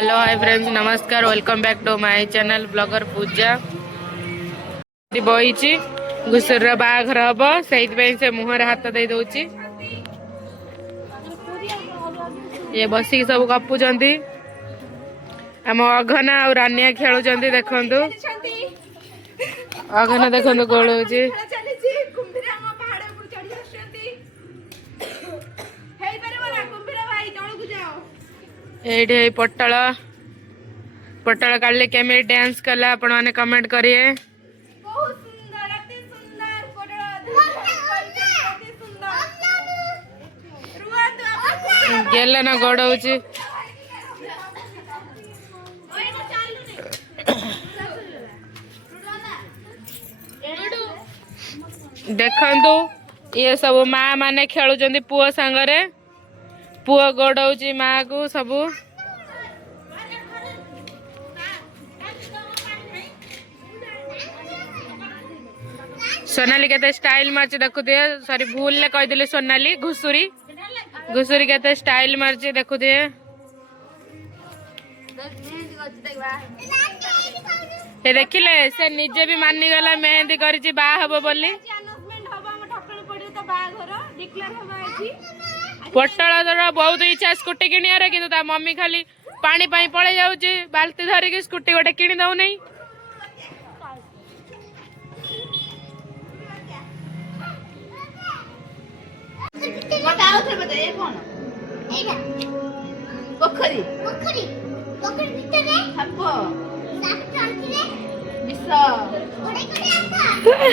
Hello hi friends नमस्कार welcome back to my channel blogger Puja बही घुसुर बाघर हम से मुहर हाथ दे दौची ये बसिक सब गपुंट आम अघना और रानिया खेलुंट देखु अघना देखु गोलौच ये पटल पटल काले केमे डांस कला आपण माने कमेंट करिए। गेल ना गोड़ौच देखंतु ये सब माँ माने खेलुचंदी पुओ सांगरे पुओ गोड़ौची माँ को सबू सोनाली के स्टाइल मार्च देखुए सॉरी भूल ले कहीदेली सोनाली घुसुरी घुसुरी के स्टाइल मार्च देखुए ये देखिले से निजे भी मानिगला मेहंदी करिछि बा हबो बोली पटल बहुत इच्छा स्कूटी किनियार कि मम्मी खाली पानी पाई पड़े जाऊँ बाल्टी धरिकी स्कूटी गोटे किनी दौ नहीं पोखरी पोखरी पोखरी भितरे साप साप चलथिले विष ओडे करे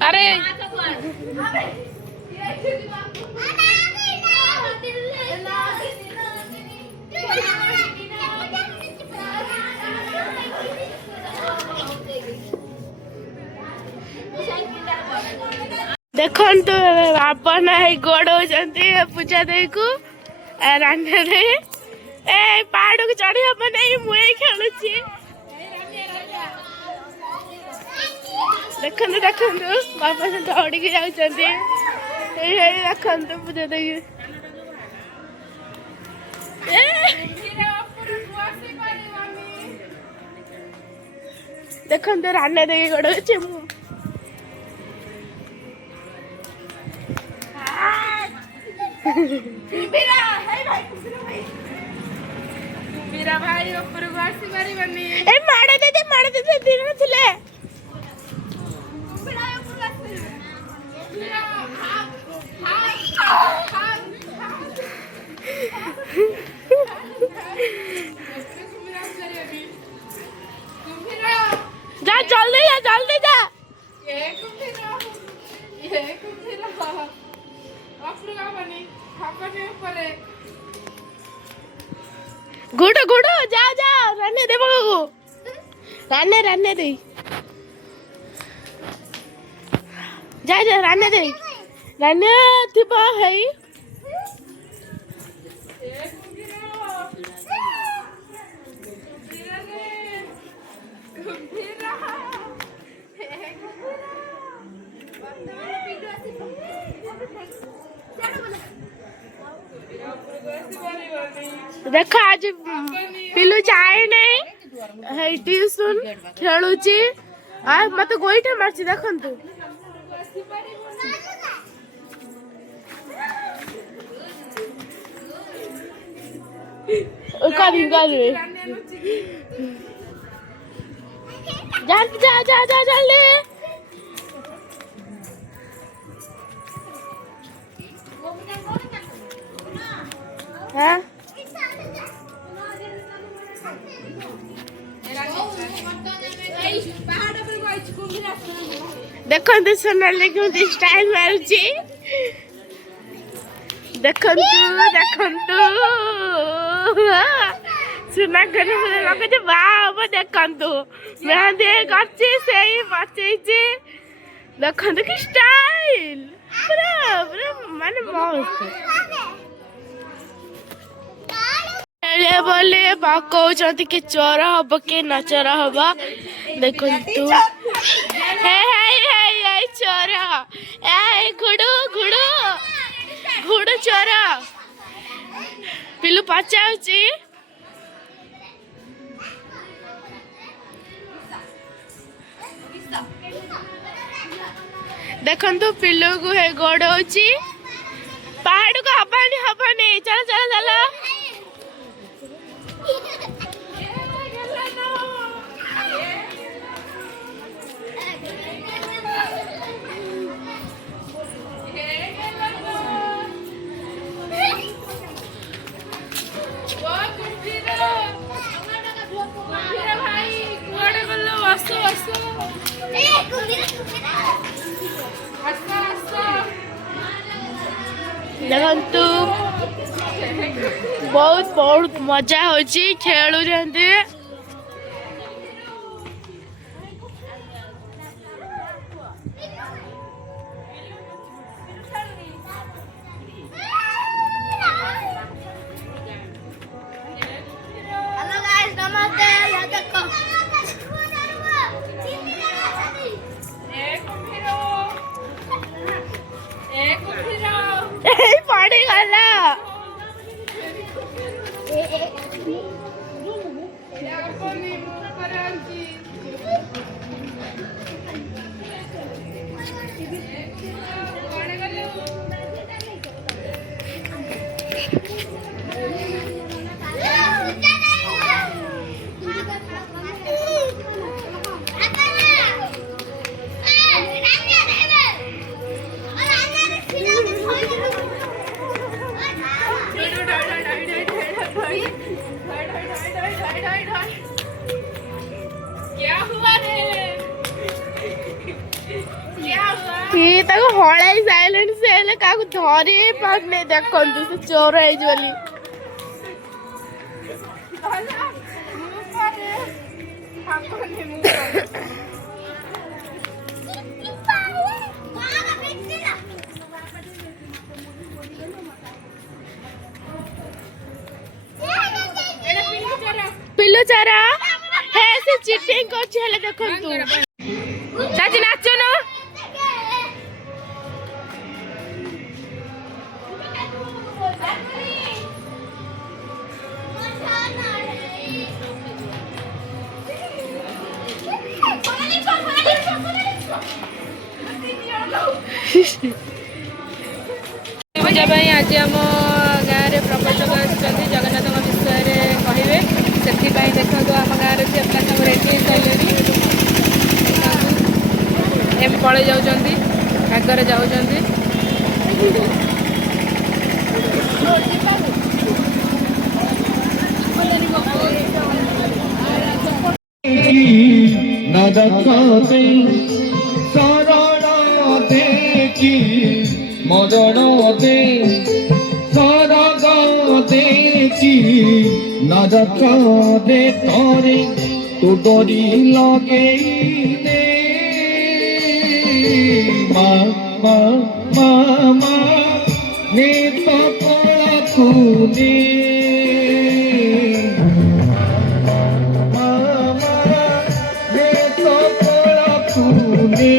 अरे देखन तो आपन गोड़ पूजा दे को रान्ना दे ए पहाड़ को चढ़ी हम नहीं मुए खेलुची देखंतु देखंतु बाबा से दौड़ी के जाउचंदी ए देखंतु पूजा दे देखंतु रान्ना दे गोड़ चिमु बीरा है भाई बीरा भाई ऊपर को आसी बारी बनी ए माड़े दे दिन थिले बीरा ऊपर आसी बीरा जा जल्दी जा ये कुम्भीरा गुडो गुडो जा जा रान्ने दे बगो रान्ने दे जा रान्ने दे रान्ने थिबा है देखा आज पिलू चाहे नहीं ट्यूशन खेलुची मत गोईठा मारची देखंतु जा जल्दी हाँ देखो सोनाली के स्टाइल मारुची देखंतु ସୁନା କାନ ଲଗେଇଛି ବାହା ହବ ଦେଖନ୍ତୁ ମେହେନ୍ଦି କରିଛି ସେଇ ବଚେଇଛି ଦେଖନ୍ତୁ କି ଷ୍ଟାଇଲ ପୁରା ପୁରା ମାନେ ମସ୍ତ बोले कहते कि चोर हम कि न चोर हम देखु चोर घुड़ू घुड़ू घुड़ू चोर पिलू पचाऊची देखु पिलू को गोड़ौची पहाड़ को हबानी हबानी चलो चलो चलो देखु बहुत बहुत मजा होची खेलु जंती हेलो गाइस नमस्ते यहाँ देखो पानी गला हड़ाई सारे से धरी पाने देखु से चोर है पिल्लू चारा है से चिटिंग कर देखु चाची नाचो ना पूजा आज आम गाँव में प्रबंधक आसुँच जगन्नाथ विषय कहे से देखो आम गाँव झील पिला सब रेडी सारे एम पलि जाऊँगी आगे जाऊँगी मरण दे सरग देखी नरक दे तोरे तू डोरी लगे दे मा मा मा मा ने तो कोला तूने मा मा ने तो कोला तूने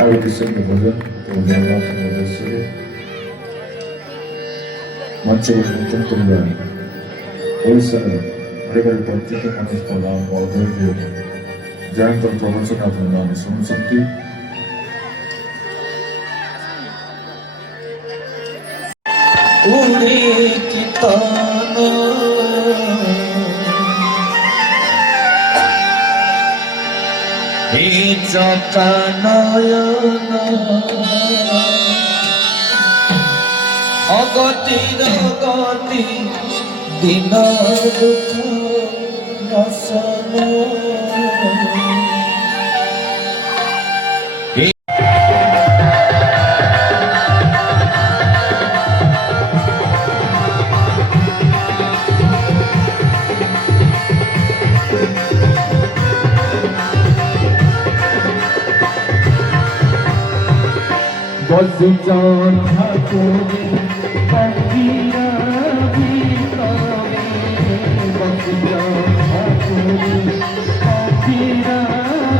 ଆଉ କିଶୋର ଭଜନ ଜଗନ୍ନାଥଙ୍କ ଉଦ୍ଦେଶ୍ୟରେ ମଞ୍ଚକୁ ନୂତନ କରିବା ଓଡ଼ିଶାର ଘରେ ପ୍ରତ୍ୟେକ ମନୁଷ୍ୟ ନାମ ଅଧୈର୍ଯ୍ୟ ଯାହାଙ୍କର ପ୍ରବଚନ ଆପଣ ନାମ ଶୁଣୁଛନ୍ତି। ଉଡ଼େ କିତନ হে চকানয়ন অগতির গতি দিন দুঃখ নশন বসিজন ঠাকুরে কবিরা ভিতরে বসিজন ঠাকুরে কবিরা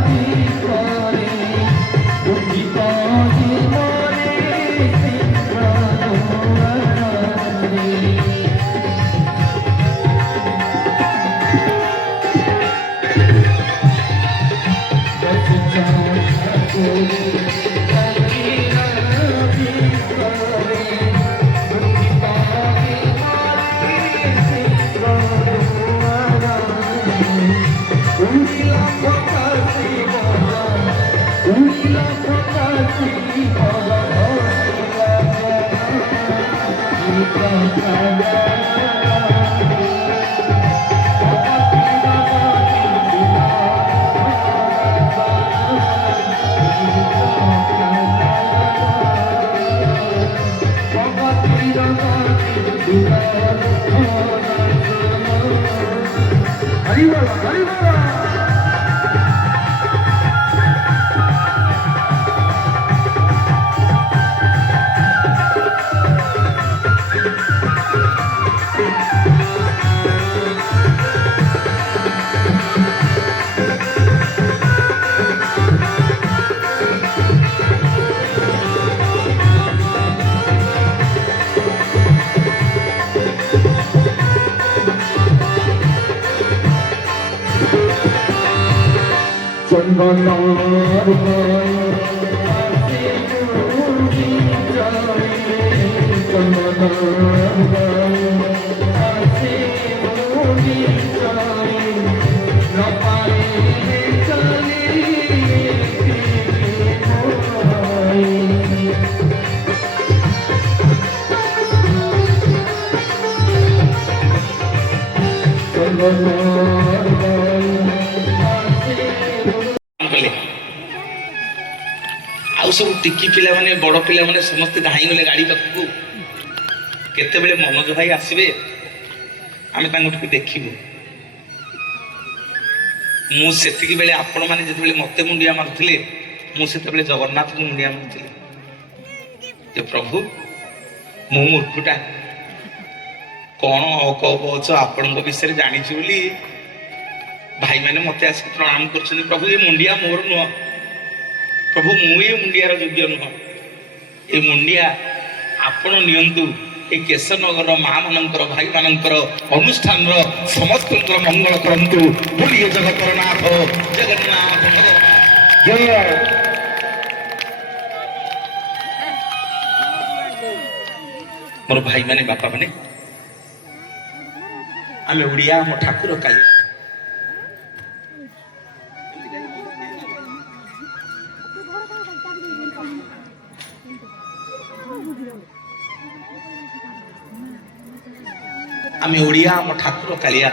ভিতরে উঠিত জীবনে বসিজন ঠাকুরে চন্দনার গায়ে আসে মুড়ি জলে চন্দনার গায়ে আসে মুড়ি জলে না পারে চলে চন্দনার গায়ে ଆଉ ସବୁ ଟିକି ପିଲାମାନେ ବଡ଼ ପିଲାମାନେ ସମସ୍ତେ ଧାଇଁଗଲେ ଗାଡ଼ି ପାଖକୁ। କେତେବେଳେ ମନୋଜ ଭାଇ ଆସିବେ ଆମେ ତାଙ୍କୁ ଟିକେ ଦେଖିବୁ। ମୁଁ ସେତିକି ବେଳେ ଆପଣମାନେ ଯେତେବେଳେ ମୋତେ ମୁଣ୍ଡିଆ ମାରୁଥିଲେ ମୁଁ ସେତେବେଳେ ଜଗନ୍ନାଥଙ୍କୁ ମୁଣ୍ଡିଆ ମାରୁଥିଲି ଯେ ପ୍ରଭୁ ମୁଁ ମୂର୍ଖଟା କ'ଣ ଅକବଚ ଆପଣଙ୍କ ବିଷୟରେ ଜାଣିଛି ବୋଲି ଭାଇମାନେ ମୋତେ ଆସିକି ପ୍ରଣାମ କରୁଛନ୍ତି। ପ୍ରଭୁ ଏ ମୁଣ୍ଡିଆ ମୋର ନୁହଁ, ପ୍ରଭୁ ମୁଁ ଏ ମୁଣ୍ଡିଆର ଯୋଗ୍ୟ ନୁହଁ, ଏ ମୁଣ୍ଡିଆ ଆପଣ ନିଅନ୍ତୁ। ଏ କେଶନଗର ମା ମାନଙ୍କର ଭାଇମାନଙ୍କର ଅନୁଷ୍ଠାନର ସମସ୍ତଙ୍କର ମଙ୍ଗଳ କରନ୍ତୁ। ବୋଲିଏ ଜଗତର ନାଥ ଜଗନ୍ନାଥ ଭଗବାନ। ମୋର ଭାଇମାନେ ବାପାମାନେ ଆମେ ଓଡ଼ିଆ, ଆମ ଠାକୁର କାଳିଆ ଆମେ ଓଡ଼ିଆ, ଆମ ଠାକୁର କାଳିଆ।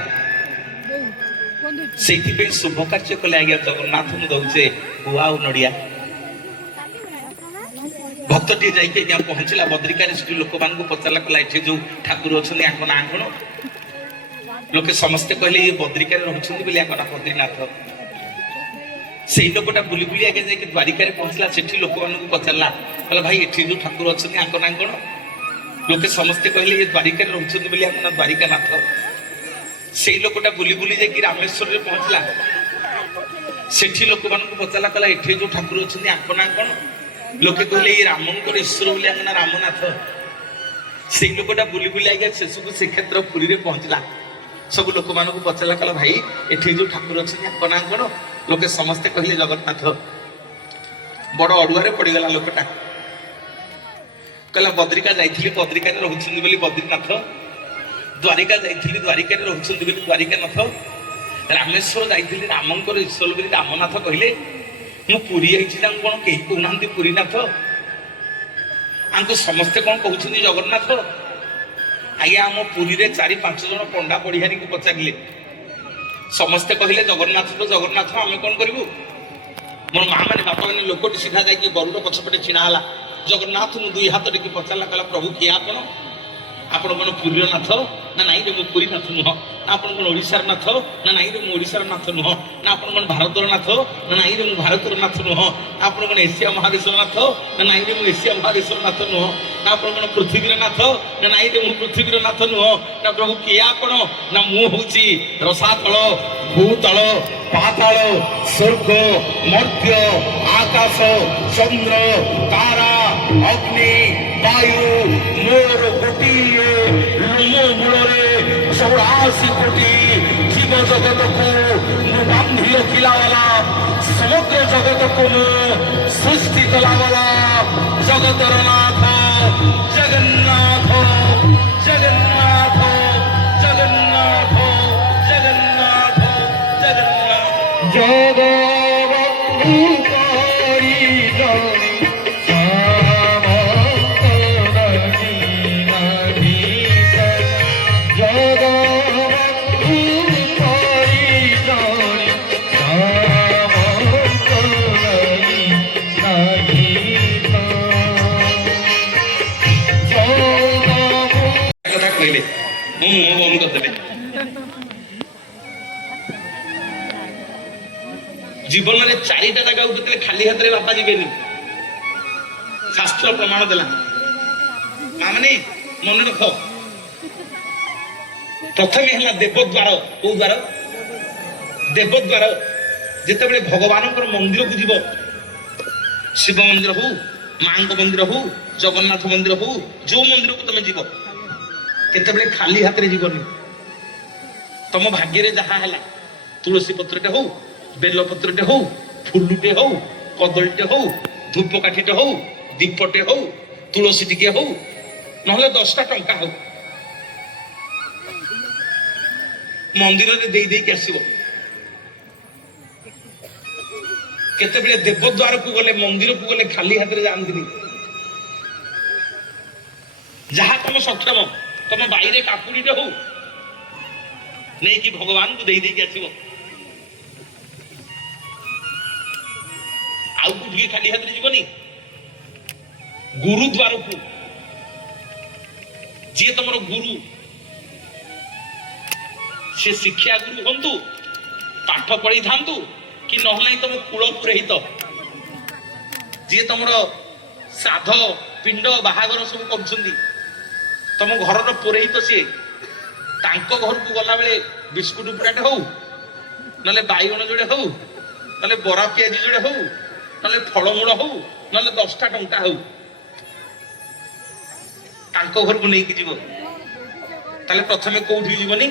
ସେଇଥିପାଇଁ ଶୁଭ କାର୍ଯ୍ୟ କଲେ ଆଜ୍ଞା ଜଗନ୍ନାଥଙ୍କୁ ଦଉଛେ ଗୁଆ ଆଉ ନଡ଼ିଆ। ଭକ୍ତଟିଏ ଯାଇକି ଆଜ୍ଞା ପହଞ୍ଚିଲା ବଦ୍ରିକାରେ, ସେଠି ଲୋକମାନଙ୍କୁ ପଚାରିଲା, କହିଲା ଏଠି ଯୋଉ ଠାକୁର ଅଛନ୍ତି ଆଙ୍କ ନାଁ କ'ଣ? ଲୋକେ ସମସ୍ତେ କହିଲେ ଇଏ ବଦ୍ରିକାରେ ରହୁଛନ୍ତି ବୋଲି ଆଙ୍କ ନାଁ ବଦ୍ରିନାଥ। ସେଇ ଲୋକଟା ବୁଲି ବୁଲି ଆଜ୍ଞା ଯାଇକି ଦ୍ୱାରିକାରେ ପହଞ୍ଚିଲା, ସେଠି ଲୋକମାନଙ୍କୁ ପଚାରିଲା, କହିଲା ଭାଇ ଏଠି ଯୋଉ ଠାକୁର ଅଛନ୍ତି ଆଙ୍କ ନାଁ କ'ଣ? ଲୋକେ ସମସ୍ତେ କହିଲେ ଇଏ ଦ୍ୱାରିକାରେ ରହୁଛନ୍ତି ବୋଲି ଆଙ୍କ ନାଁ ଦ୍ୱାରିକାନାଥ। ସେଇ ଲୋକଟା ବୁଲି ବୁଲି ଯାଇକି ରାମେଶ୍ୱରରେ ପହଞ୍ଚିଲା, ସେଠି ଲୋକମାନଙ୍କୁ ପଚାରିଲା କହିଲା ଏଠି ଯୋଉ ଠାକୁର ଅଛନ୍ତି ଆଙ୍କ ନାଁ କଣ? ଲୋକେ କହିଲେ ଏଇ ରାମଙ୍କର ଈଶ୍ୱର ବୋଲି ଆଙ୍କ ନାଁ ରାମନାଥ। ସେଇ ଲୋକଟା ବୁଲି ବୁଲି ଆଜ୍ଞା ଶେଷକୁ ଶ୍ରୀକ୍ଷେତ୍ର ପୁରୀରେ ପହଞ୍ଚିଲା। ସବୁ ଲୋକମାନଙ୍କୁ ପଚାରିଲା କହିଲା ଭାଇ ଏଠି ଯୋଉ ଠାକୁର ଅଛନ୍ତି ଆଙ୍କ ନାଁ କଣ? ଲୋକେ ସମସ୍ତେ କହିଲେ ଜଗନ୍ନାଥ। ବଡ ଅଡୁଆରେ ପଡିଗଲା ଲୋକଟା। କହିଲା ବଦ୍ରିକା ଯାଇଥିଲି ବଦ୍ରିକାରେ ରହୁଛନ୍ତି ବୋଲି ବଦ୍ରିନାଥ, ଦ୍ୱାରିକା ଯାଇଥିଲି ଦ୍ୱାରିକାରେ ରହୁଛନ୍ତି ବୋଲି ଦ୍ୱାରିକାନାଥ, ରାମେଶ୍ୱର ଯାଇଥିଲି ରାମଙ୍କର ଈଶ୍ୱର ବୋଲି ରାମନାଥ କହିଲେ। ମୁଁ ପୁରୀ ଯାଇଛି ତାଙ୍କୁ କଣ କେହି କହୁନାହାନ୍ତି ପୁରୀନାଥ? ଆଙ୍କୁ ସମସ୍ତେ କଣ କହୁଛନ୍ତି ଜଗନ୍ନାଥ? ଆଜ୍ଞା ଆମ ପୁରୀରେ 4-5 ଜଣ ପଣ୍ଡା ପଢିଆରୀଙ୍କୁ ପଚାରିଲେ, ସମସ୍ତେ କହିଲେ ଜଗନ୍ନାଥ ତ ଜଗନ୍ନାଥ, ଆମେ କଣ କରିବୁ? ମୋର ମା ମାନେ ବାପା ମାନେ ଲୋକଟି ସିଧା ଯାଇକି ଗରୁଡ ପଛପଟେ ଛିଡା ହେଲା। ଜଗନ୍ନାଥଙ୍କୁ 2 ହାତ ଟେକି ପଚାରିଲା କହିଲା ପ୍ରଭୁ କିଏ ଆପଣ? ଆପଣ କଣ ପୁରୀର ନାଥ? ନା ନାଇଁ ରେ ମୁଁ ପୁରୀ ନାଥ ନୁହଁ। ନା ଆପଣ କଣ ଓଡ଼ିଶାର ନାଥ? ନା ନାଇଁ ରେ ମୁଁ ଓଡ଼ିଶାର ନାଥ ନୁହଁ। ନା ଆପଣ କଣ ଭାରତର ନାଥ? ନା ନାଇଁ ରେ ମୁଁ ଭାରତର ନାଥ ନୁହଁ। ନା ଆପଣ କଣ ଏସିଆ ମହାଦେଶର ନାଥ? ନା ନାଇଁ ରେ ମୁଁ ଏସିଆ ମହାଦେଶର ନାଥ ନୁହଁ। ନା ଆପଣ କଣ ପୃଥିବୀର ନାଥ? ନା ନାଇଁ ରେ ମୁଁ ପୃଥିବୀର ନାଥ ନୁହଁ। ନା ପ୍ରଭୁ କିଏ ଆପଣ? ନା ମୁଁ ହଉଛି ରସାତଳ, ଭୂତଳ, ପାତାଳ, ସ୍ୱର୍ଗ, ମର୍ତ୍ତ୍ୟ, ଆକାଶ, ଚନ୍ଦ୍ର, ତାରା, ଅଗ୍ନି, ବାୟୁ, ମୋର ଗୋଟିଏ ଲୋମ ମୂଳରେ 84 କୋଟି ଜୀବ ଜଗତକୁ ମୁଁ ବାନ୍ଧି ରଖିଲା ବାଲା, ସମଗ୍ର ଜଗତକୁ ମୁଁ ସୃଷ୍ଟି କଲା ବାଲା ଜଗତର ନାଥ ଜଗନ୍ନାଥ ଜଗନ୍ନାଥ ଜଗନ୍ନାଥ ଜଗନ୍ନାଥ ଜଗନ୍ନାଥ। জগবন্ধু করিল କଥା କହିଲେ ମୁଁ ମୁହଁ ବନ୍ଦ କରିଦେଲେ। ଜୀବନରେ 4ଟା ଜାଗାକୁ କେତେବେଳେ ଖାଲି ହାତରେ ବାପା ଯିବେନି, ଶାସ୍ତ୍ର ପ୍ରମାଣ ଦେଲା। ମା ମାନେ ମନେ ରଖ, ପ୍ରଥମେ ହେଲା ଦେବଦ୍ୱାର। କୋଉ ଦ୍ୱାର? ଦେବଦ୍ୱାର। ଯେତେବେଳେ ଭଗବାନଙ୍କର ମନ୍ଦିରକୁ ଯିବ, ଶିବ ମନ୍ଦିର ହଉ, ମାଙ୍କ ମନ୍ଦିର ହଉ, ଜଗନ୍ନାଥ ମନ୍ଦିର ହଉ, ଯୋଉ ମନ୍ଦିରକୁ ତମେ ଯିବ, କେତେବେଳେ ଖାଲି ହାତରେ ଯିବନି। ତମ ଭାଗ୍ୟରେ ଯାହା ହେଲା, ତୁଳସୀ ପତ୍ରଟେ ହଉ, ବେଲ ପତ୍ରଟେ ହଉ, ଫୁଲଟେ ହଉ, କଦଳୀଟେ ହଉ, ଧୂପକାଠିଟେ ହଉ, ଦୀପଟେ ହଉ, ତୁଳସୀ ଟିକେ ହଉ, ନହେଲେ 10ଟା ଟଙ୍କା ହଉ, ମନ୍ଦିରରେ ଦେଇ ଦେଇକି ଆସିବ। କେତେବେଳେ ଦେବଦ୍ୱାରକୁ ଗଲେ, ମନ୍ଦିରକୁ ଗଲେ ଖାଲି ହାତରେ ଯାଆନ୍ତିନି। ଯାହା ତମ ସକ୍ଷମ, ତମ ବାଇରେ କାକୁଡିଟେ ହଉ, ନେଇକି ଭଗବାନଙ୍କୁ ଦେଇ ଦେଇକି ଆସିବ। ଆଉ କୋଉଠିକି ଖାଲି ହାତରେ ଯିବନି। ଗୁରୁଦ୍ୱାରକୁ, ଯିଏ ତମର ଗୁରୁ, ସେ ଶିକ୍ଷା ଗୁରୁ ହୁଅନ୍ତୁ, ପାଠ ପଢେଇଥାନ୍ତୁ, କି ନହେଲେ ନାହିଁ ତମ କୁଳ ପୁରୋହିତ, ଯିଏ ତମର ଶ୍ରାଦ୍ଧ ପିଣ୍ଡ ବାହାଘର ସବୁ କରୁଛନ୍ତି, ତମ ଘରର ପୁରୋହିତ ସିଏ, ତାଙ୍କ ଘରକୁ ଗଲାବେଳେ ବିସ୍କୁଟ ପୁରାଟେ ହଉ, ନହେଲେ ବାଇଗଣ ଯୋଡ଼େ ହଉ, ନହେଲେ ବରା ପିଆଜି ଯୋଡ଼େ ହଉ, ନହେଲେ ଫଳମୂଳ ହଉ, ନହେଲେ 10ଟା ଟଙ୍କା ହଉ, ତାଙ୍କ ଘରକୁ ନେଇକି ଯିବ। ତାହେଲେ ପ୍ରଥମେ କୋଉଠିକି ଯିବନି?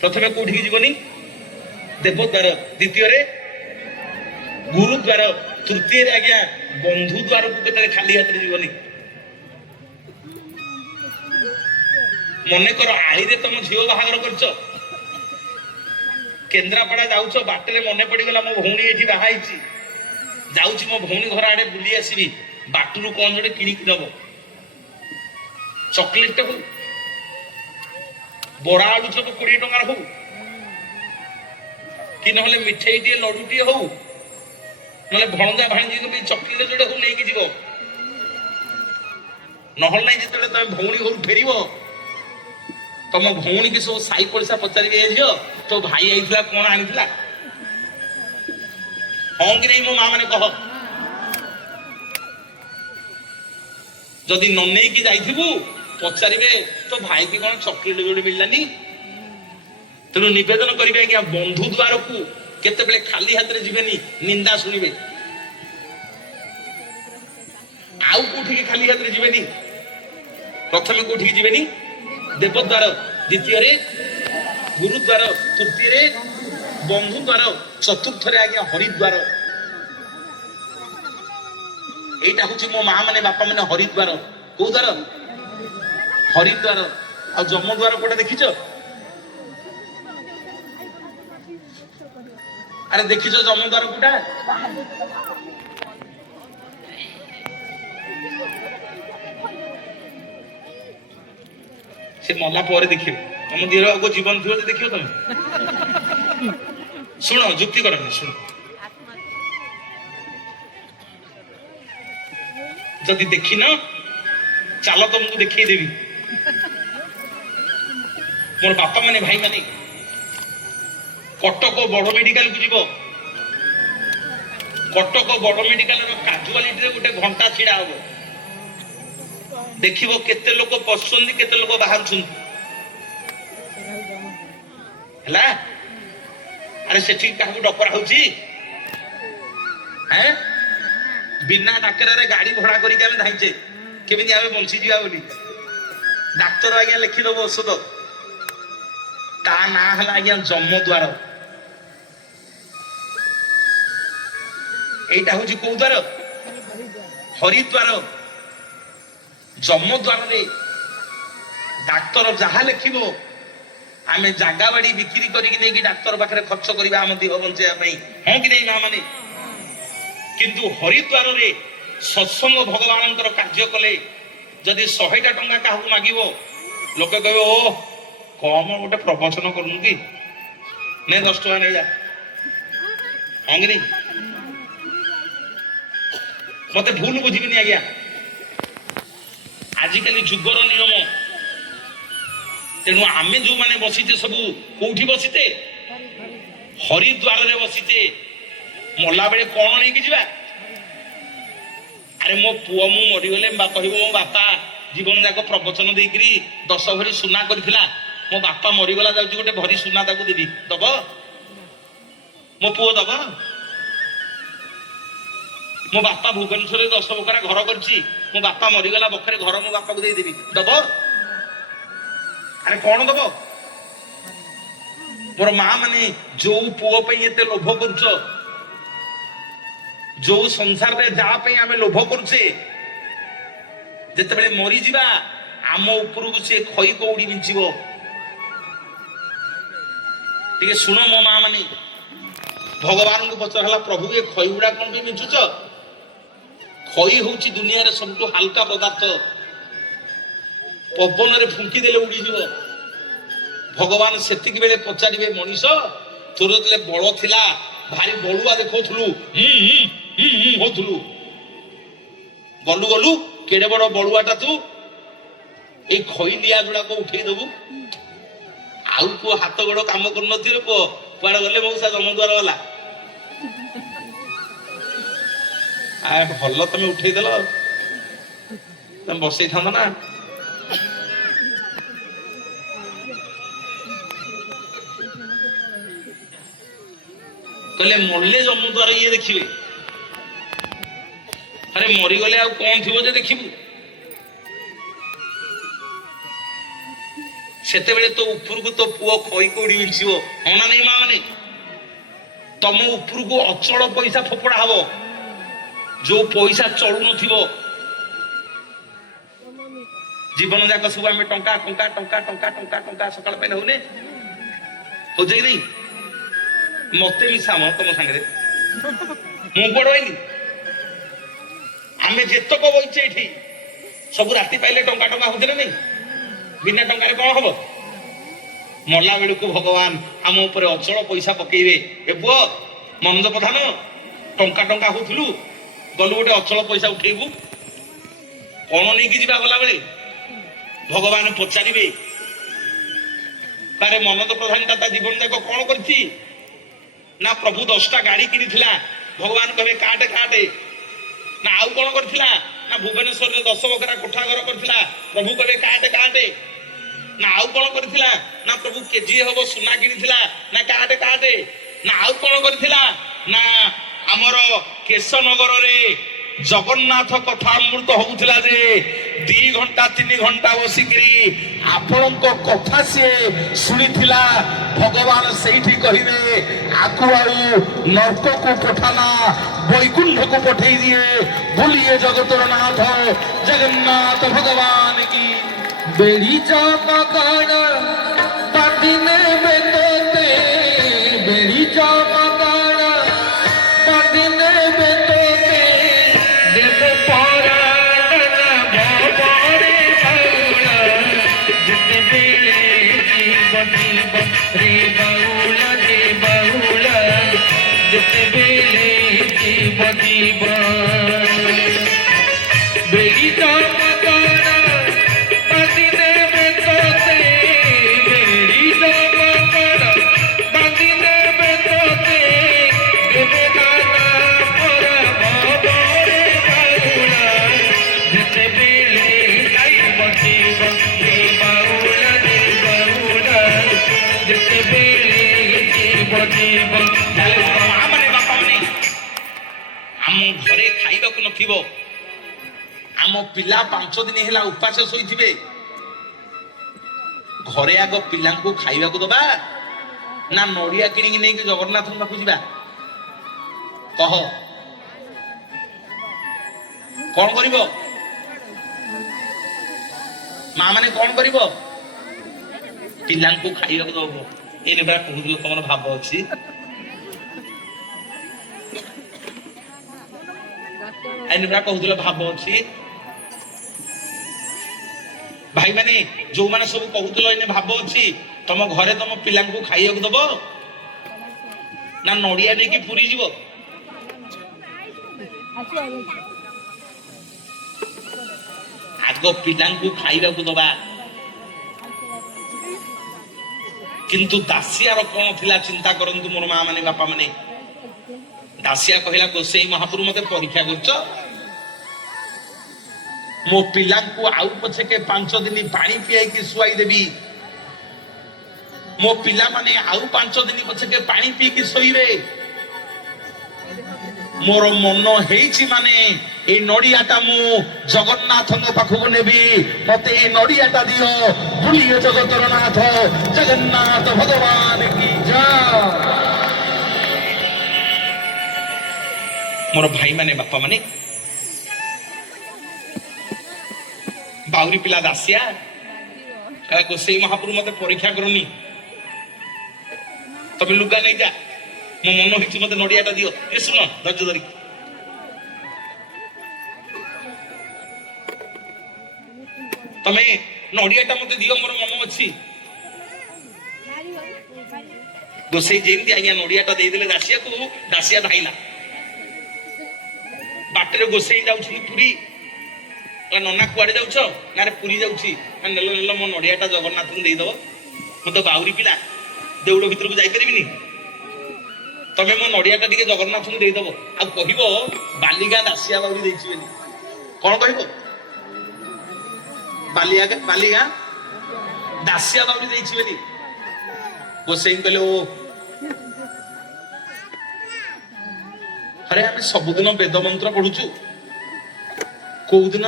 ପ୍ରଥମେ କୋଉଠିକି ଯିବନି? ଦେବଦ୍ୱାର। ଦ୍ୱିତୀୟରେ ଗୁରୁଦ୍ୱାର। ତୃତୀୟରେ ଆଜ୍ଞା ବନ୍ଧୁ ଦ୍ୱାରକୁ କେତେବେଳେ ଖାଲି ହାତରେ ଯିବନି। ମନେକର ଆଳିରେ ତମ ଝିଅ ବାହାଘର କରିଛ, କେନ୍ଦ୍ରାପଡା ଯାଉଛ, ବାଟରେ ମନେ ପଡିଗଲା ମୋ ଭଉଣୀ ଏଠି ବାହା ହେଇଛି, ଯାଉଛି ମୋ ଭଉଣୀ ଘର ଆଡେ ବୁଲି ଆସିବି, ବାଟରୁ କଣ ଗୋଟେ କିଣିକି ଦବ, ଚକୋଲେଟ ହଉ, ବରା ଆଳୁ ଚପ 20 ଟଙ୍କାର ହଉ, କି ନହେଲେ ମିଠେଇ ଟିଏ ଲଡୁଟିଏ ହଉ, ନହେଲେ ଭଣଜା ଭାଣିଜୀ ଚକୋଲେଟ ଯୋଡ଼େ ହଉ ନେଇକି ଯିବ। ନହେଲେ ନାହିଁ ଯେତେବେଳେ ତମେ ଭଉଣୀ ଘରୁ ଫେରିବ, ତମ ଭଉଣୀ କି ସବୁ ସାଇ ପଡିଶା ପଚାରିବେ, ଏ ଝିଅ ତୋ ଭାଇ ଆଇଥିଲା କଣ ଆଣିଥିଲା? ହଁ କି ନାହିଁ ମୋ ମା ମାନେ କହ? ଯଦି ନ ନେଇକି ଯାଇଥିବୁ ପଚାରିବେ ତୋ ଭାଇ କି କଣ ଚକୋଲେଟ ଯୋଡ଼େ ମିଳିଲାନି? ତେଣୁ ନିବେଦନ କରିବେ ଆଜ୍ଞା, ବନ୍ଧୁ ଦ୍ୱାରକୁ केतेबेले खाली हाथ रे जीवेनी निंदा सुनिबे आउ कोठी खाली हाथ रे जीवेनी प्रथमे कोठी जीवेनी देवद्वार द्वितीय रे गुरुद्वार तृतीय रे बंधु द्वार चतुर्थ रे आज्ञा हरिद्वार एटा होची मो मां माने बापा माने हरिद्वार को द्वार हरिद्वार आ जमद्वार कोटा देखिछो अरे देखिछो जमद्वार कोटा से मला परे देखियो तुम देह को जीवन थियो देखियो तुम सुनो जुक्ति करनी सुनो जदि देखी न चलो तुमको देखिए देवी मोर बापा माने भाई माने कटक बड़ मेडिकल को जीव कटक बड़ मेडिकल काजुआलिटी रे गोटे घंटा छिड़ा हम देखिबो केते लोक पसंदी केते लोक बाहर हला अरे सेठी काहू डकर होची हैं बिना डाक्टर रे गाड़ी भड़ा करी के धाइचे केमिति आमे बंसी जीवा बोली डाक्टर आज्ञा लिखि दबो औषध ता ना हला आज्ञा जमद्वार एटा होची को द्वार हरिद्वार जमद्वार रे डाक्टर जहा लिखिबो आमे जागा बाड़ी बिक्री करी कि नहीं डाक्टर पाखरे खर्च करिबा हम देह बंचेया पई हां कि नहीं मां माने किंतु हरिद्वार रे सत्संग भगवानंकर कार्य कले जदि 100टा टंका काहू मागिबो लोक कहबो ओ कम गोटे प्रवचन करू कि नहीं 10 टका नहीं जा हां कि नहीं मते भूल बुझिबिनी आज्ञा आजिकली जुगर नियम तेणु आमे जो माने बसीते सबू कोठी बसीते हरिद्वार रे बसीते मला बेले कौन नहीं कि जीवा अरे मो पुओ मु मरी गले कहबो मो बापा जीवन जाक प्रवचन देकरी 10 भरी सुना करथिला मो बापा मरी गला जाउची गोटे भरी सुना ताकू देबी दबो मो पुओ दबो मो बापा भुवनेश्वर 10 बकरा घर करछि मो बापा मरी गला बखरे घर मो बापा को दे देबी दबो अरे कौन दबो मोर मां माने जो पुओ पे एते लोभ करछ जो संसार रे जा पे आमे लोभ करछे जते बेले मरी जीवा आम ऊपर को से खई कौड़ी मिंचिबो ठीक है सुनो मो मां माने भगवान को पचरला प्रभु ए खई उडा कोन भी मिंचुछ खई होची दुनिया रे सबटु हल्का पदार्थ पवन रे फुंकी देले उड़ी जीवो भगवान सेतिक बेले पचारिबे मनीष तोर तले बळ थिला भारी बळुआ देखौथलु होथलु गलु गलु केडे बड़ बळुआटा तू ए खई निया जुडा को उठेई दबु आउ को हाथ गोड़ काम कर नथिरे पो पाड़ गले मौसा जमद्वार वाला आ भल्लो तमे उठेई देलो तमे बसई थांदा ना कहले मरले जमद्वार ये देखिए अरे मरी गले आ कौन थी जे देखिबू सेते बेले तो ऊपर को तो पुओ खई कोड़ी मिलछिबो होना नहीं मां माने तम ऊपर को अचल पैसा फोपड़ा हबो जो पैसा चलु नथिबो जीवन जाक सब आमे टंका टंका टंका टंका टंका टंका सकाळ पे होने हो जाई नहीं मते मिसा म तुम संगे मु पड़ोइनी आमे जेतक बइचे एठी सब राती पाइले टंका टंका होतले नहीं बिना टंका रे कोन हबो मल्ला बेलू को भगवान आम ऊपर अचल पैसा पकेइबे ए बुआ मनोज प्रधान टंका टंका होथलु गलु गोटे अचल पैसा उठेबू कोन नहीं कि जीवा गला बेले भगवान पचारिबे तारे मनोज प्रधान ता जीवन जाक कोन करथि ना प्रभु 10टा गाड़ी किनी थिला भगवान कहे काटे काटे ना आउ कोन करथिला ना भुवनेश्वर रे 10 बकरा कोठा घर करथिला प्रभु कहे काटे काटे ना आउ कोन करथिला ना प्रभु केजी हबो सुना किनी थिला ना काटे काटे ନା ଆଉ କଣ କରିଥିଲା ନା ଆମର କେଶନଗରରେ ଜଗନ୍ନାଥ କଥା ଅମୃତ ହଉଥିଲା ଯେ 2 ଘଣ୍ଟା 3 ଘଣ୍ଟା ବସିକିରି ଆପଣଙ୍କ କଥା ସିଏ ଶୁଣିଥିଲା। ଭଗବାନ ସେଇଠି କହିବେ ଆକୁ ଆଉ ନର୍କକୁ ପଠାନା ବୈକୁଣ୍ଠକୁ ପଠେଇ ଦିଏ। ବୋଲିଏ ଜଗତର ନାଥ ଜଗନ୍ନାଥ ଭଗବାନ କି। बेड़ी चापकाना पादिने बेतोते बेड़ी चापकाना पादिने बेतोते देव पराणना भवरे बाउला जिते बेले जीवन रे बाउला जिते बेले जीवन बेड़ी चापकाना ଆମ ଘରେ ଖାଇବାକୁ ନଥିବ, ଆମ ପିଲା 5 ଦିନ ହେଲା ଉପାସ ଶୋଇଥିବେ, ଘରେ ଆଗ ପିଲାଙ୍କୁ ଖାଇବାକୁ ଦବା ନା ନଡିଆ କିଣିକି ନେଇକି ଜଗନ୍ନାଥଙ୍କ ପାଖକୁ ଯିବା? କହ କଣ କରିବ? ମା ମାନେ କଣ କରିବ? ପିଲାଙ୍କୁ ଖାଇବାକୁ ଦବ। ଏଇନେ ପରା କହୁଥିଲ ତମର ଭାବ ଅଛି। ଏଇନେ ପରା କହୁଥିଲ ଭାବ ଅଛି। ଭାଇ ମାନେ ଯୋଉମାନେ ସବୁ କହୁଥିଲ ଏଇନେ ଭାବ ଅଛି, ତମ ଘରେ ତମ ପିଲାଙ୍କୁ ଖାଇବାକୁ ଦବ ନା ନଡିଆ ନେଇକି ପୁରୀ ଯିବ? ଆଗ ପିଲାଙ୍କୁ ଖାଇବାକୁ ଦବା। କିନ୍ତୁ ଦାସିଆର କଣ ଥିଲା ଚିନ୍ତା କରନ୍ତୁ ମୋର ମା ମାନେ ବାପା ମାନେ। ଦାସିଆ କହିଲା ଗୋସେଇ ମହାପ୍ରଭୁ ମତେ ପରୀକ୍ଷା କରୁଛ, ମୋ ପିଲାଙ୍କୁ ଆଉ ପଛକେ 5 ଦିନ ପାଣି ପିଆଇକି ଶୁଆଇ ଦେବି, ମୋ ପିଲାମାନେ ଆଉ 5 ଦିନ ପଛକେ ପାଣି ପିଇକି ଶୋଇବେ। ମୋର ମନ ହେଇଛି ମାନେ এই নড়িয়াটা মু জগন্নাথଙ୍କ পাখକୁ নেবি। মতে এই নড়িয়াটা দিও। ভুলিয়ে জগতর নাথ জগন্নাথ ভগবান কি জয়। মোর ভাই মানে বাপা মানে বাউরি পিলা দাসিয়া কালা গোসাই মহাপ্রভু মতে পরীক্ষা করনি, তবে লুগা নেই যা, ମୋ ମନ ହେଇଛି ମତେ ନଡିଆଟା ଦିଅ। ଏ ଶୁଣ ଧୈର୍ଯ୍ୟ ଧରିକି, ତମେ ନଡିଆଟା ମତେ ଦିଅ, ମୋର ମନ ଅଛି। ଗୋସାଇ ଯେମିତି ଆଜ୍ଞା ନଡିଆଟା ଦେଇଦେଲେ ଦାସିଆକୁ, ଦାସିଆ ଧାଇଲା। ବାଟରେ ଗୋସାଇ ଯାଉଛନ୍ତି ପୁରୀ। ନନା କୁଆଡେ ଯାଉଛ? ନା ରେ ପୁରୀ ଯାଉଛି। ନେଲ ନେଲ ମୋ ନଡିଆଟା ଜଗନ୍ନାଥଙ୍କୁ ଦେଇଦବ, ମୁଁ ତ ବାଉରି ପିଲା ଦେଉଳ ଭିତରକୁ ଯାଇପାରିବିନି, ତମେ ମୋ ନଡିଆଟା ଟିକେ ଜଗନ୍ନାଥଙ୍କୁ ଦେଇଦବ। ଆଉ କହିବ ବାଲିଗାଁ ଦାସିଆ ବାଉରି ଦେଇଛି ବୋଲି। କଣ କହିବ? ବାଲିଗାଁ ଦାସିଆ ବାଉରି ଦେଇଛି ବୋଲି। ଗୋସାଇ କହିଲେ ଓ ଆରେ ଆମେ ସବୁଦିନ ବେଦ ମନ୍ତ୍ର ପଢୁଛୁ, କୋଉଦିନ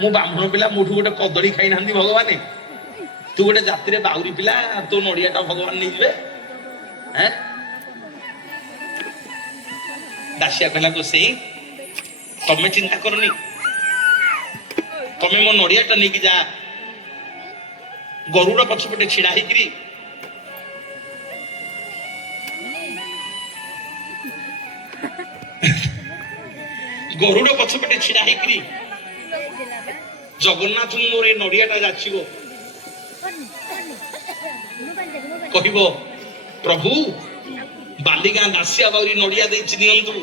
ମୁଁ ବ୍ରାହ୍ମଣ ପିଲା ମୋଠୁ ଗୋଟେ କଦଳୀ ଖାଇନାହାନ୍ତି ଭଗବାନ, ତୁ ଗୋଟେ ଜାତିରେ ବାଉରି ପିଲା, ତୋ ନଡିଆଟା ଭଗବାନ ନେଇଯିବେ? ଦାସିଆ କହିଲା ଗୋସାଇ ତମେ ଚିନ୍ତା କରନି, ତମେ ମୋ ନଡିଆଟା ନେଇକି ଯା। ଗରୁଡ ପଛପଟେ ଛିଡା ହେଇକିରି ଗରୁଡ ପଛପଟେ ଛିଡା ହେଇକିରି ଜଗନ୍ନାଥଙ୍କୁ ମୋର ଏ ନଡିଆଟା ଯାଚିବ। କହିବ ପ୍ରଭୁ ବାଲିଗାଁ ଦାସିଆ ବାଉରି ନଡିଆ ଦେଇଛି, ନିଅନ୍ତୁ।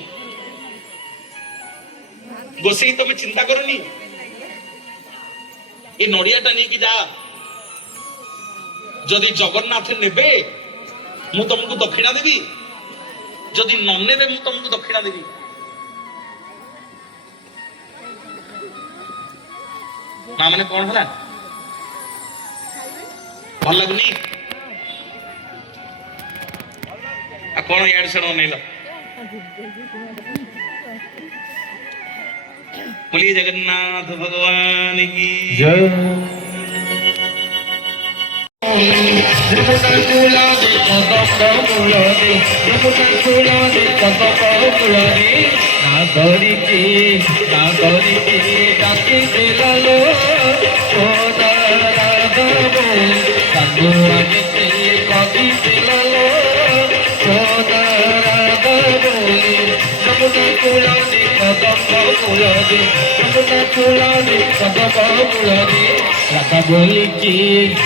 ଗୋସାଇ ତମେ ଚିନ୍ତା କରନି, ଏ ନଡିଆଟା ନେଇକି ଯା। ଯଦି ଜଗନ୍ନାଥ ନେବେ ମୁଁ ତମକୁ ଦକ୍ଷିଣା ଦେବି, ଯଦି ନ ନେବେ ମୁଁ ତମକୁ ଦକ୍ଷିଣା ଦେବି। ମା ମାନେ କଣ ହେଲା? ଭଲ ଲାଗୁନି? ଆଉ କଣ ଇଆଡେ ସିଆଡେ ଅନେଇଲ? बोलिए जगन्नाथ भगवान की जय।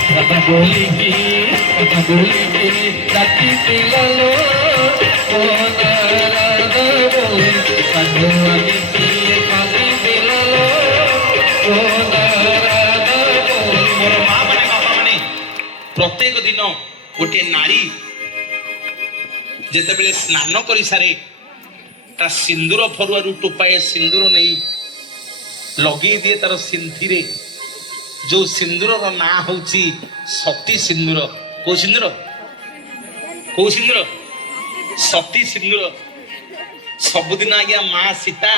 राधा बोली की राती पिलालो राधा बोली कन्हुआनी की काली पिलालो राधा बोली। मोर माँ माने बापा माने प्रत्येक दिन गोटे नारी जेतेबेले स्नान करि सारे ता सिंदूर फरुआरु टोपाए सिंदूर नहीं लगे दिए तार सिंथी रे जो सिंदूर ना हूँ सती सिंदूर। को सिंदूर सती सिंदूर। सबुदिन आज्ञा माँ सीता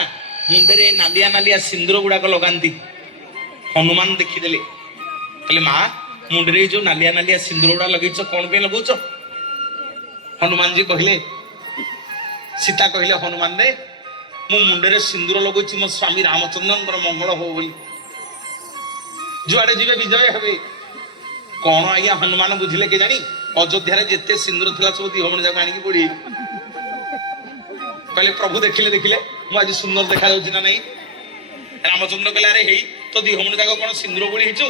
मुंडे नालिया नालिया सिंदूर गुड़ाक लगाती। हनुमान देखीदे कहले माँ मुंडे जो नालिया नालिया सिंदूर गुड़ा लगे कौन पे लगौच? हनुमान जी कहले सीता कहले हनुमान रे मु मुंडे सिंदूर लगौची मो स्वामी रामचंद्र मंगल हो बोली जुआड़े जीवे विजय हे कौन आज्ञा हनुमान बुझिले के जानी अयोध्या जिते सिंदूर थिला सब दिहमण जाक आनिकी पड़ी कहले प्रभु देखिले देखिले मु आज सुंदर देखा जाउची ना नहीं? रामचंद्र कहले अरे हेई तो दिहमण जाक कोन सिंदूर बोली हिचु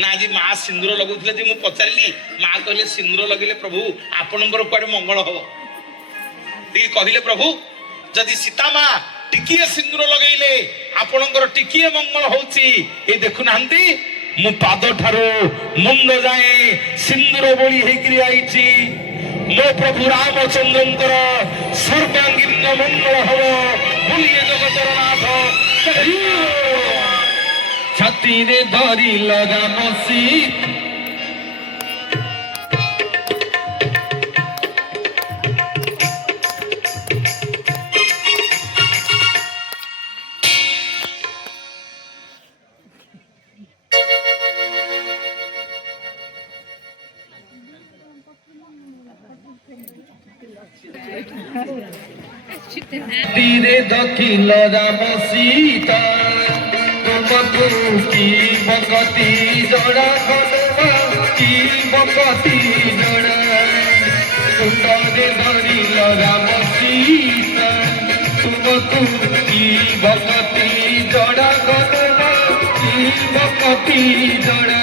ना आज माँ सिंदूर लगौथिले जे मु पचारिली माँ कहले सिंदूर लगिले प्रभु आपनकर कुआडे मंगल हबो ती कहले प्रभु जदि सीता माँ टिकिए सिंदूर लगेले आपणकर टिकिए मंगल होउची ए देखु नांती मु पाद ठारो मुंड जाए सिंदूर बोली हेकरी आईची मो प्रभु रामचंद्रंकर सर्वांगीन मंगल हबो बोलिए जगतर नाथ छाती रे धरी लगा मसी धीरे दखिल राम सीता तुमको की बकती जड़ा की बकती जड़ा सुंदर धरिल राम सीता तुमको की बकती जड़ा की बकती जड़ा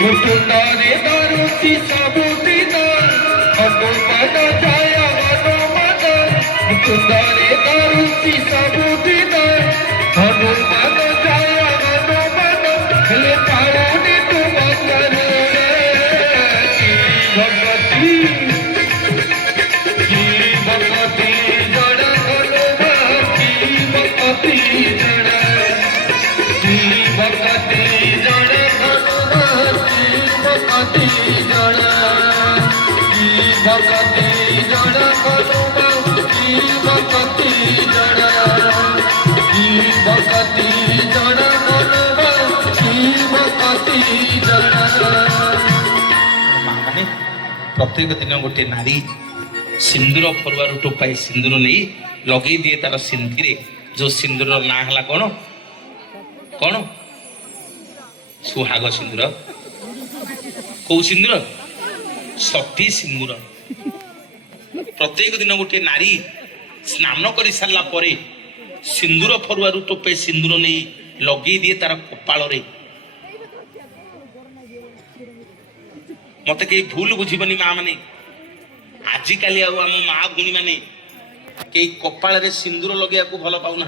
मुटुंडरे धरुची सबुदिन अनुपद जय हनुमान मुटुंडरे धरुची सबुदिन हनुमान जय हनुमान हेले पारुनी तुम करो भगती जड़ा हनुमान की भगती जड़ा भगती जड़ा हनुमान की भगती जड़ा भगती जड़ा हनुमान की भगती जड़ा भगती जड़ा हनुमान की भगती जड़ा। माने प्रत्येक दिन गोटे नारी सिंदूर फरुआरु टोपाए सिंदूर नहीं लगे दिए तार सिंथी रे जो सिंदूर ना हला कौन कौन सुहाग सिंदूर। कौ सिंदूर? सती सिंदूर। प्रत्येक दिन गोटे नारी स्नान कर सारा पर सिंदूर फरुआरु टोपे सिंदूर नहीं लगे दिए तार कपाल रे। मत कई भूल बुझीबनी माँ माने आजिकाली आम माँ भूणी माने कई कपाल रे सिंदूर लगे भल पाऊना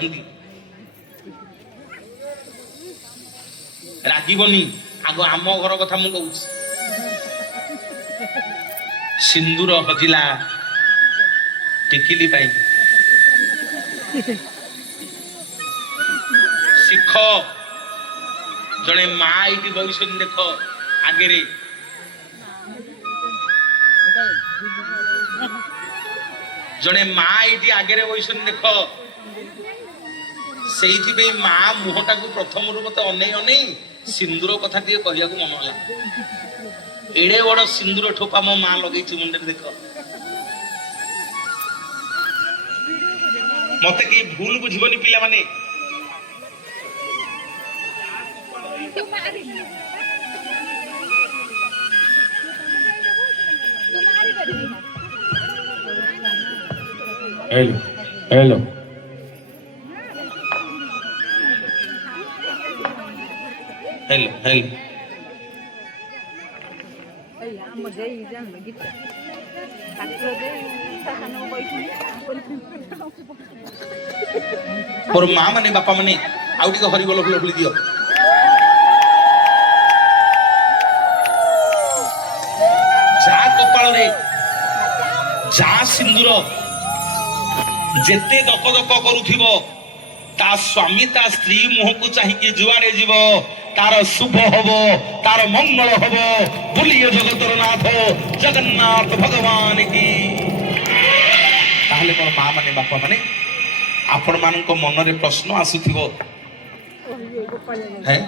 रागीबनी आग आम घर कथा मु कहूँ सिंदूर हजिला टिकिली पाई शिख जड़े माँ ये बस देख आगे ଜଣେ ମା ଏଇଠି ଆଗରେ ବଇଛନ୍ତି ଦେଖ, ସେଇଥିପାଇଁ ମା ମୁହଁଟାକୁ ପ୍ରଥମରୁ ମତେ ଅନେଇ ଅନେଇ ସିନ୍ଦୁର କଥା ଟିକେ କହିବାକୁ ମନ ହେଲା। ଏଡେ ବଡ ସିନ୍ଦୁର ଠୋପା ମୋ ମା ଲଗେଇଛି ମୁଣ୍ଡରେ ଦେଖ। ମତେ କେହି ଭୁଲ ବୁଝିବନି ପିଲାମାନେ। हेलो हेलो हेलो हेलो मोर माँ माने बापा माने आउ टिके हरि बोल बोली दियो। जा कपाल रे जा सिंदूर जेते दक दक करुथिबो ता स्वामी ता स्त्री मुह को चाहिए जुआड़े जीव तार शुभ हबो तार मंगल हबो बोलिए जगतर नाथ जगन्नाथ भगवान की। ताहले मोर माँ माने बापा माने आपण मानक मन रे प्रश्न आसुथिबो है,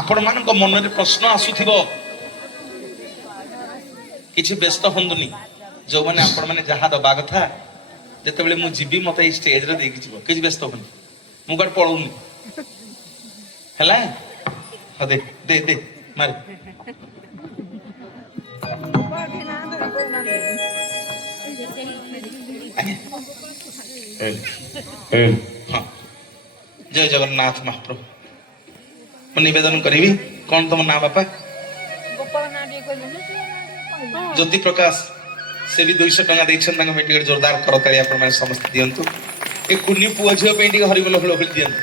आपण मानक मन रे प्रश्न आसुथिबो किछि व्यस्त हंदुनी। जो मैंने आपण मैंने जहाँ दबा कथा जिते मु जीवी मत स्टेज रे देखि जीव किछि व्यस्त होनी मु गड पळौनी हला। हाँ दे दे दे मार हाँ जय जगन्नाथ महाप्रभु। मु निवेदन करी कौन तुम ना बापा? ज्योति प्रकाश से भी 200 टंका देछन मेटिक जोरदार करताली आपण माने समस्त दियंतु। ए कुनी पुआ झियो पेंटी हरिबोल होल होल दियंतु।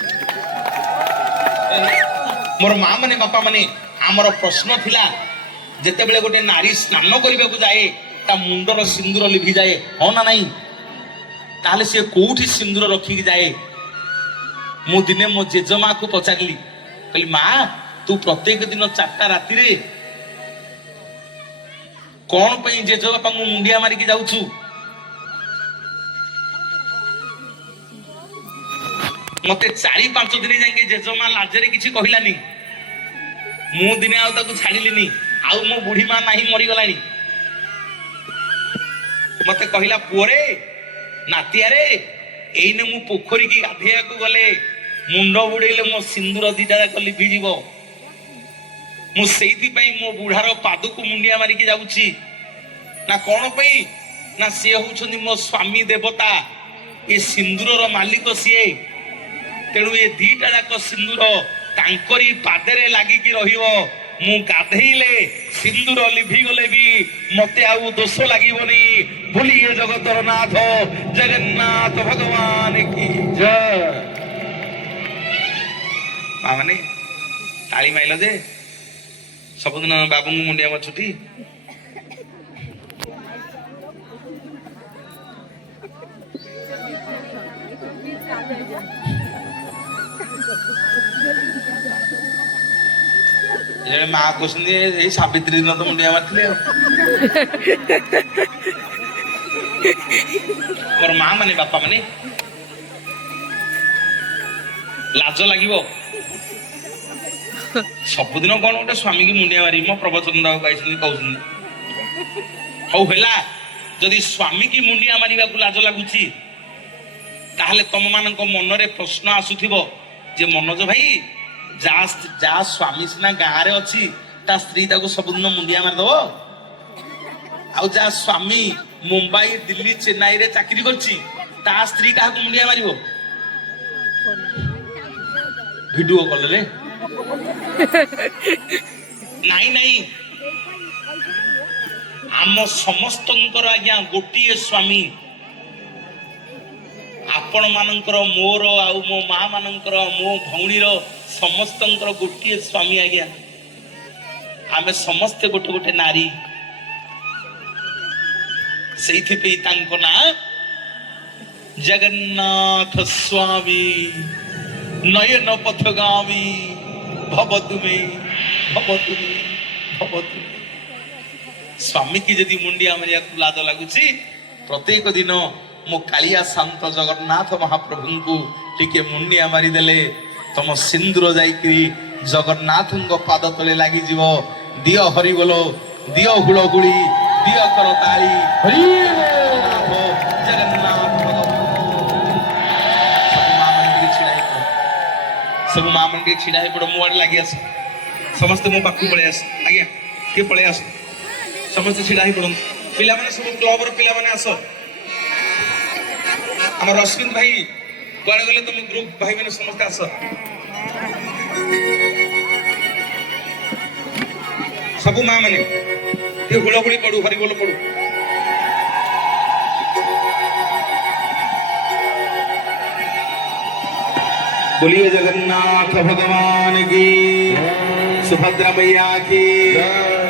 मोर माँ माने बापा माने हमर प्रश्न थिला जेते बेले गोटे नारी स्नान करबा को जाए ता मुंडर सिंदूर लिभि जाए हो ना नहीं, ताले से कोठी सिंदूर रखी की जाए। मु दिने मो जेजमा को पचारली कहली माँ तू प्रत्येक दिन 4टा राति रे कौन पे जेजो बापा को मुंडिया मारिकी जाऊछु? मते 4-5 दिन जाके जेजमा लाजरे किछि कहिलानी। मु दिने आउ ताकू छाड़िलिनी आउ मो बुढ़ी मां नाही मरी गलानी। मते कहिला पुअरे नातिया रे एइने मु पोखरी की गाधेया को गले मुंड बुड़ेले मो सिंदूर दिटा जाक लिभि जीवो। मु सेइति पई मो बुढ़ार पाद को मुंडिया मारिकी जाउची ना कौन पई ना से होउछनी मो स्वामी देवता ए सिंदूरर मालिक सीए। तेणु ए दीटा जाक सिंदूर तांकरी पादरे लागिकी रहिबो। मु गाधेइले सिंदूर लिभि गले भी मते आउ दोष लागिबोनी। बोलिए जगतर नाथ जगन्नाथ भगवान की जय। माने ताली माइल जे सबदिन बाबू मुंडिया मछुटी माँ कहते सावित्री दिन तो मुंडिया मारते मोर माँ माने बापा माने लाज लगिबो सबुदिन कौन गोटे स्वामी की मुंडिया मारी मो प्रवचन दाऊ कहते हौ हेला जदि स्वामी की मुंडिया मारिबा को लाज लागुची ताहले तम मानक मन रे प्रश्न आसुथिबो जे मनोज भाई जा स्वामी सिना गाँ रे अच्छी ता स्त्री ताको सबुदिन मुंडिया मार दबो आउ जा स्वामी मुंबई दिल्ली चेन्नई रे चाकरी करची ता स्त्री काहा को मुंडिया मारिबो वीडियो कॉल रे नहीं नहीं आम समस्तंकर आज्ञा गोटिए स्वामी आपण मानकर मोर आउ मो माँ मानकर मो भौणीर समस्तंकर गोटिए स्वामी आज्ञा आमे समस्ते गोटे गोटे नारी सेइथिपे तांको ना जगन्नाथ स्वामी नयन पथगामी भवतु मे भवतु मे भवतु। ସ୍ୱାମୀ କି ଯଦି ମୁଣ୍ଡିଆ ମାରିବାକୁ ଲାଜ ଲାଗୁଛି, ପ୍ରତ୍ୟେକ ଦିନ ମୋ କାଳିଆ ଶାନ୍ତ ଜଗନ୍ନାଥ ମହାପ୍ରଭୁଙ୍କୁ ଟିକେ ମୁଣ୍ଡିଆ ମାରିଦେଲେ ତମ ସିନ୍ଦୁର ଯାଇକିରି ଜଗନ୍ନାଥଙ୍କ ପାଦ ତଳେ ଲାଗିଯିବ। ଦିଅ ହରିବୋଲ, ଦିଅ ହୁଳହୁଳି, ଦିଅ କରତାଳି, ଜଗନ୍ନାଥ ଜଗନ୍ନାଥ। ସବୁ ମା ମାନେ ଟିକେ ଛିଡା ହେଇପଡ, ମୋ ଆଡେ ଲାଗି ଆସ, ସମସ୍ତେ ମୋ ପାଖକୁ ପଳେଇ ଆସ। ଆଜ୍ଞା କିଏ ପଳେଇ ଆସ, ସମସ୍ତେ ଛିଡା ହେଇପଡନ୍ତୁ। ପିଲାମାନେ ସବୁ କ୍ଲବର ପିଲାମାନେ ଆସ। ଆମର ରଶ୍ମିତ ଭାଇ କୁଆଡେ ଗଲେ? ତମ ଗ୍ରୁପ ଭାଇ ମାନେ ସମସ୍ତେ ଆସ। ସବୁ ମା ମାନେ ଟିକେ ହୁଳହୁଳି ପଡୁ, ହରିବୋଲ ପଡୁ। बोलिए जगन्नाथ भगवान की, सुभद्रा मैया की,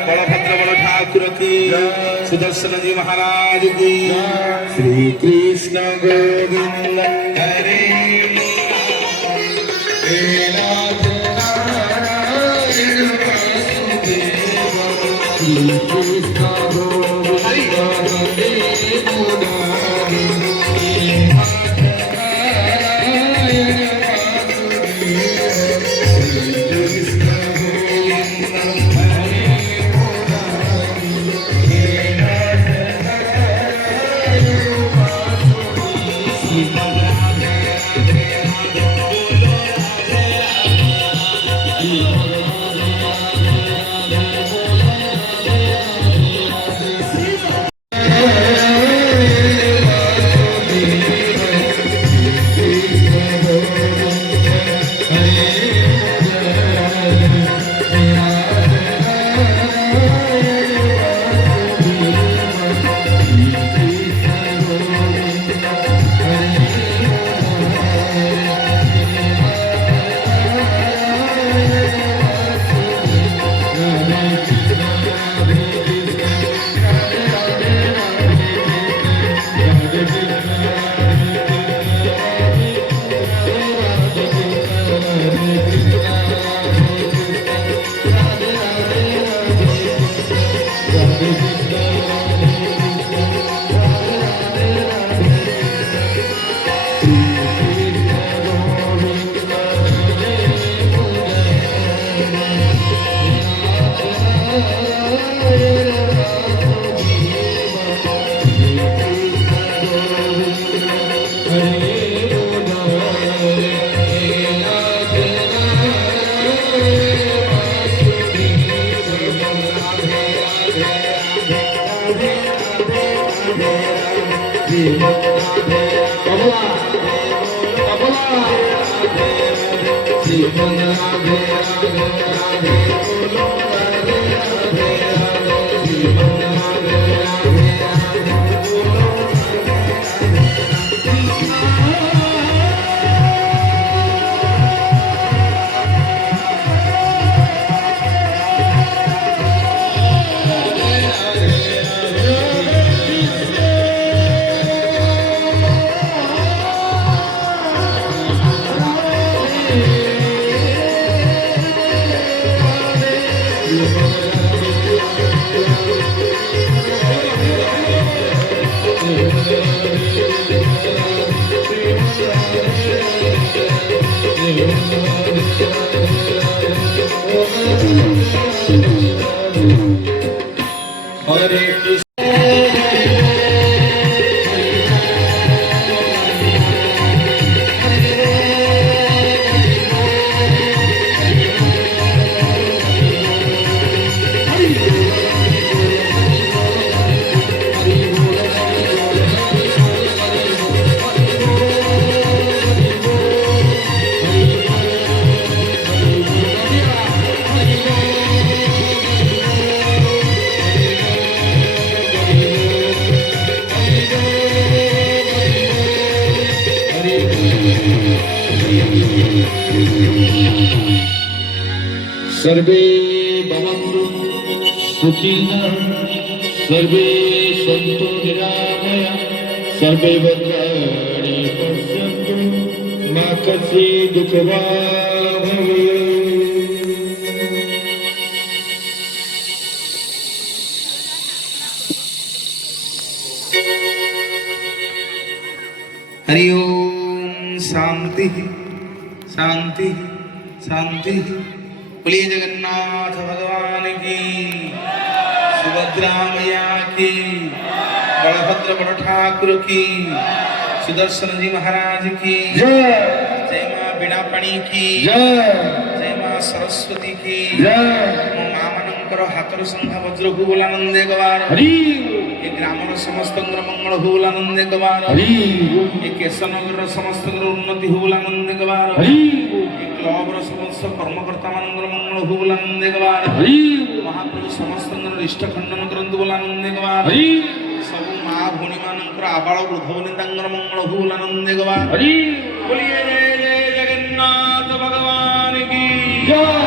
बलभद्र बड़ ठाकुर की, सुदर्शन जी महाराज की। श्री कृष्ण गोविंद हरे सर्वे भवन्तु सुखिनः, सर्वे सन्तु निरामया, सर्वे भद्राणि पश्यन्तु, मा कश्चित् दुःखभाग् भवेत्। हरि ओम शांति शांति शांति। बोलिए जगन्नाथ भगवान की, सुभद्रा मैया की, बलभद्र बड़ ठाकुर की, सुदर्शन जी महाराज की जय मां बीणा पाणी की जय मां सरस्वती की मो मां मानकर हाथर संघा वज्र हुलानंदे गवार ए ग्रामर समस्त मंगल हुलानंदे गवार ए केशनगर समस्त उन्नति हुलानंदे गवार ए क्लब समस्त कर्मकर्ता मानकर मंगल हुलानंदे गवार महाप्रभु समस्त इष्ट खंडन करंतु हुलानंदे गवार सब माँ भूणी मानकर आबाल वृद्ध वनितांगर मंगल हुलानंदे गवार। बोलिए जय जय जगन्नाथ भगवान की जय।